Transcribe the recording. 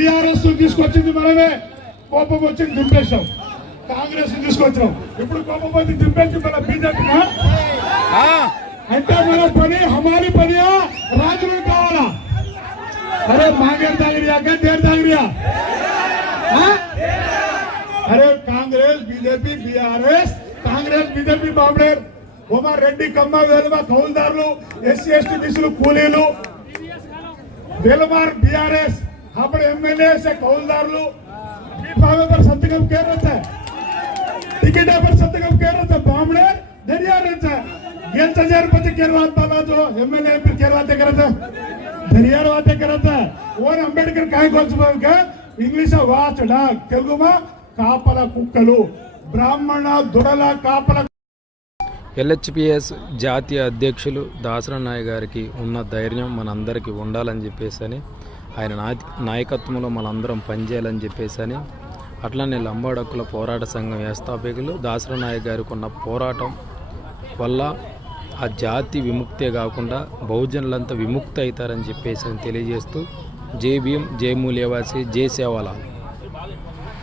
TRS తీసుకొచ్చింది మనమే, కోపం వచ్చింది దింపేశాం. కాంగ్రెస్ తీసుకొచ్చినాం, ఇప్పుడు కోపం వచ్చి దింపేసి మన బీజేపీ అంటే మన పని హమారీ పనియా రాజులు కావాలా? अरे मांगेर दागरिया क्या देर दागरिया? अरे कांग्रेस बीजेपी बीआरएस कांग्रेस बीजेपీ బాంబేర్ కుమార్ రెడ్డి కమ్మ వెలుమ కౌల్దారులు ఎస్సీ ఎస్టీ బీసీలు కూలీలు वेलमार बीआरएस अपने एमएलए से कौलदारुలు भावे पर संतकम कह रहता है, टिकट पर संतकम कह रहता है, बामणेर दरिया रहता है 1000 रुपये केरवात पाला जो एमएलए फिर केरवाते करता है दरिया बातें करता है. और अंबेडकर काय कोल्चुका इंग्लिश वाच डाग तेलुगुमा कापल कुक्कलु ब्राह्मण दुडल कापल. ఎల్హెచ్పిఎస్ జాతీయ అధ్యక్షులు దాసరి నాయక్ గారికి ఉన్న ధైర్యం మనందరికీ ఉండాలని చెప్పేసి ఆయన నాయకత్వంలో మనందరం పనిచేయాలని చెప్పేసి అట్లనే లంబాడి హక్కుల పోరాట సంఘం వ్యవస్థాపకులు దాసరి నాయక్ గారికి ఉన్న పోరాటం వల్ల ఆ జాతి విముక్తే కాకుండా బహుజనులంతా విముక్తి అవుతారని చెప్పేసి తెలియజేస్తూ జై భీమ్, జై మూల్యవాసి, జై సేవాలాల్.